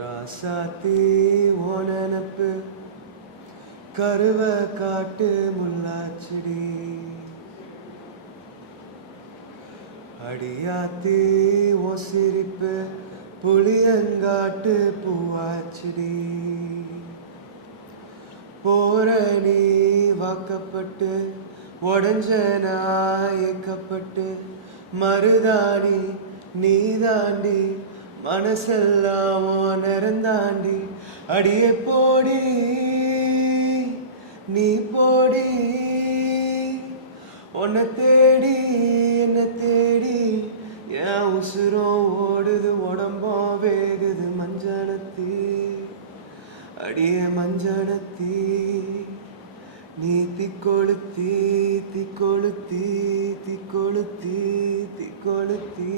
ராசாத்தி ஓ நினப்பு கருவ காட்டு முல்லாச்செடி அடியாத்தி ஓ சிரிப்பு புளியங்காட்டு பூவாச்செடி போற நீ வாக்கப்பட்டு உடஞ்ச நாயக்கப்பட்டு மருதாணி நீ தாண்டி மனசெல்லாம் நிறந்தாண்டி அடியே போடி நீ போடி உன்னை தேடி என்ன தேடி என் உசுரும் ஓடுது உடம்பும் வேகுது மஞ்சனத்தி அடியே மஞ்சனத்தி நீ திக்கொளுத்தி திக்கொளுத்தி திக்கொளுத்தி திக்கொளுத்தி